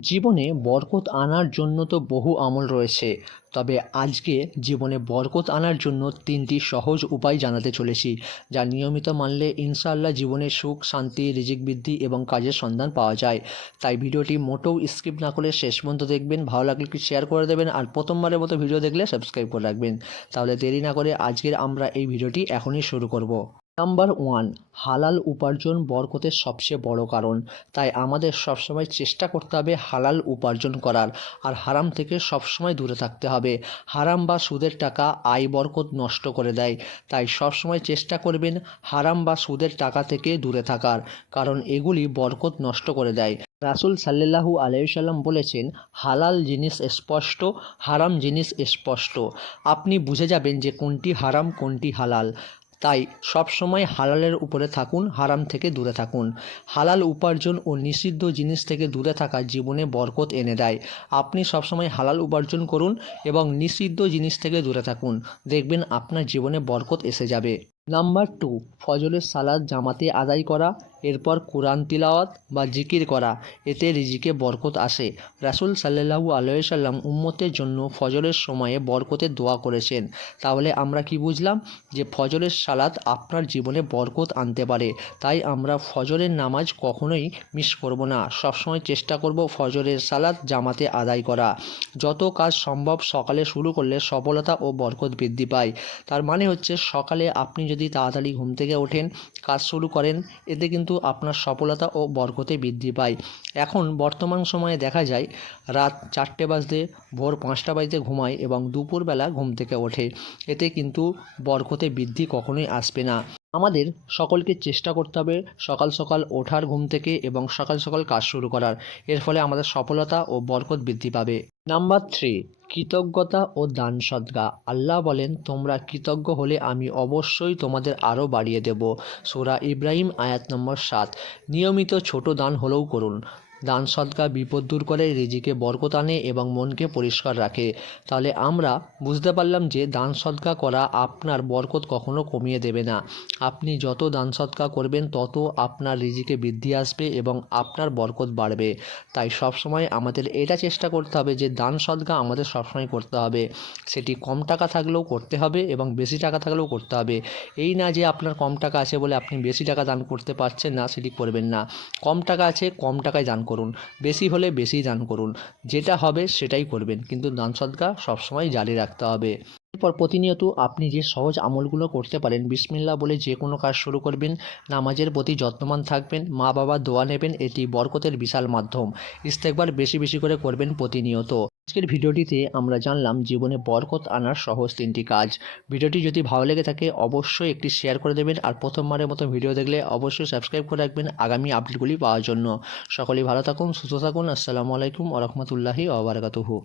জীবনে বরকত আনার জন্য তো বহু আমল রয়েছে, তবে আজকে জীবনে বরকত আনার জন্য ৩টি সহজ উপায় জানাতে চলেছি, যা নিয়মিত মানলে ইনশাআল্লাহ জীবনে সুখ, শান্তি, রিজিক বৃদ্ধি এবং কাজের সন্ধান পাওয়া যায়। তাই ভিডিওটি মোটেও স্কিপ না করে শেষ পর্যন্ত দেখবেন। ভালো লাগলে একটু শেয়ার করে দেবেন, আর প্রথমবারের মতো ভিডিও দেখলে সাবস্ক্রাইব করে রাখবেন। তাহলে দেরি না করে আজকের আমরা এই ভিডিওটি এখনই শুরু করব। নাম্বার 1, হালাল উপার্জন বরকতের সবচেয়ে বড় কারণ। তাই আমাদের সবসময় চেষ্টা করতে হবে হালাল উপার্জন করার, আর হারাম থেকে সবসময় দূরে থাকতে হবে। হারাম বা সুদের টাকা আয় বরকত নষ্ট করে দেয়। তাই সবসময় চেষ্টা করবেন হারাম বা সুদের টাকা থেকে দূরে থাকার, কারণ এগুলি বরকত নষ্ট করে দেয়। রাসূল সাল্লাল্লাহু আলাইহি সাল্লাম বলেছেন, হালাল জিনিস স্পষ্ট, হারাম জিনিস স্পষ্ট। আপনি বুঝে যাবেন যে কোনটি হারাম কোনটি হালাল। তাই সবসময় হালালের উপরে থাকুন, হারাম থেকে দূরে থাকুন। হালাল উপার্জন ও নিষিদ্ধ জিনিস থেকে দূরে থাকা জীবনে বরকত এনে দেয়। আপনি সবসময় হালাল উপার্জন করুন এবং নিষিদ্ধ জিনিস থেকে দূরে থাকুন, দেখবেন আপনার জীবনে বরকত এসে যাবে। নাম্বার 2, ফজরের সালাত জামাতে আদায় করা, এরপর কোরআন তিলাওয়াত বা জিকির করা, এতে রিজিকে বরকত আসে। রাসূল সাল্লাল্লাহু আলাইহি সাল্লাম উম্মতের জন্য ফজরের সময়ে বরকতের দোয়া করেছেন। তাহলে আমরা কি বুঝলাম? যে ফজরের সালাত আপনার জীবনে বরকত আনতে পারে। তাই আমরা ফজরের নামাজ কখনোই মিস করব না, সবসময় চেষ্টা করব ফজরের সালাত জামাতে আদায় করা। যত কাজ সম্ভব সকালে শুরু করলে সফলতা ও বরকত বৃদ্ধি পায়। তার মানে হচ্ছে সকালে আপনি যদি তাড়াতাড়ি ঘুম থেকে ওঠেন, কাজ শুরু করেন, এতে কিন্তু আপনার সফলতা ও বরকতে বৃদ্ধি পায়। এখন বর্তমান সময়ে দেখা যায় রাত 4টে বাজতে ভোর 5টা বাজতে ঘুমায় এবং দুপুরবেলা ঘুম থেকে ওঠে। এতে কিন্তু বরকতে বৃদ্ধি কখনোই আসবে না। আমাদের সকলকে চেষ্টা করতে হবে সকাল সকাল ওঠার ঘুম থেকে এবং সকাল সকাল কাজ শুরু করার। এর ফলে আমাদের সফলতা ও বরকত বৃদ্ধি পাবে। নাম্বার 3, কৃতজ্ঞতা ও দান সদকা। আল্লাহ বলেন, তোমরা কৃতজ্ঞ হলে আমি অবশ্যই তোমাদের আরও বাড়িয়ে দেব। সূরা ইব্রাহিম আয়াত নম্বর 7। নিয়মিত ছোট দান হলেও করুন। দান সদকা বিপদ দূর করে, রিজিকে বরকত আনে এবং মনকে পরিষ্কার রাখে। তাহলে আমরা বুঝতে পারলাম যে দান সদকা করা আপনার বরকত কখনো কমিয়ে দেবে না। আপনি যত দান সদকা করবেন তত আপনার রিজিকে বৃদ্ধি আসবে এবং আপনার বরকত বাড়বে। তাই সবসময় আমাদের এটা চেষ্টা করতে হবে যে দান সদকা আমাদের সবসময় করতে হবে। সেটি কম টাকা থাকলেও করতে হবে এবং বেশি টাকা থাকলেও করতে হবে। এই না যে আপনার কম টাকা আছে বলে আপনি বেশি টাকা দান করতে পারছেন না, সেটি করবেন না। কম টাকা আছে, কম টাকায় দান করুন। বেশি হলে বেশি দান করুন। যেটা হবে সেটাই করবেন, কিন্তু দান সদকা সবসময় জারি রাখতে হবে। এরপর প্রতিনিয়ত আপনি যে সহজ আমলগুলো করতে পারেন, বিসমিল্লাহ বলে যে কোনো কাজ শুরু করবেন, নামাজের প্রতি যত্নবান থাকবেন, মা বাবার দোয়া নেবেন, এটি বরকতের বিশাল মাধ্যম। ইস্তেগফার বেশি বেশি করে করবেন প্রতিনিয়ত। আজকের ভিডিওটিতে আমরা জানলাম জীবনে বরকত আনার সহজ 3টি কাজ। ভিডিওটি যদি ভালো লেগে থাকে অবশ্যই একটি শেয়ার করে দেবেন, আর প্রথমবারের মতো ভিডিও দেখলে অবশ্যই সাবস্ক্রাইব করে রাখবেন আগামী আপডেটগুলি পাওয়ার জন্য। সকলেই ভালো থাকুন, সুস্থ থাকুন। আসসালামু আলাইকুম ওয়া রাহমাতুল্লাহি ওয়া বারাকাতুহু।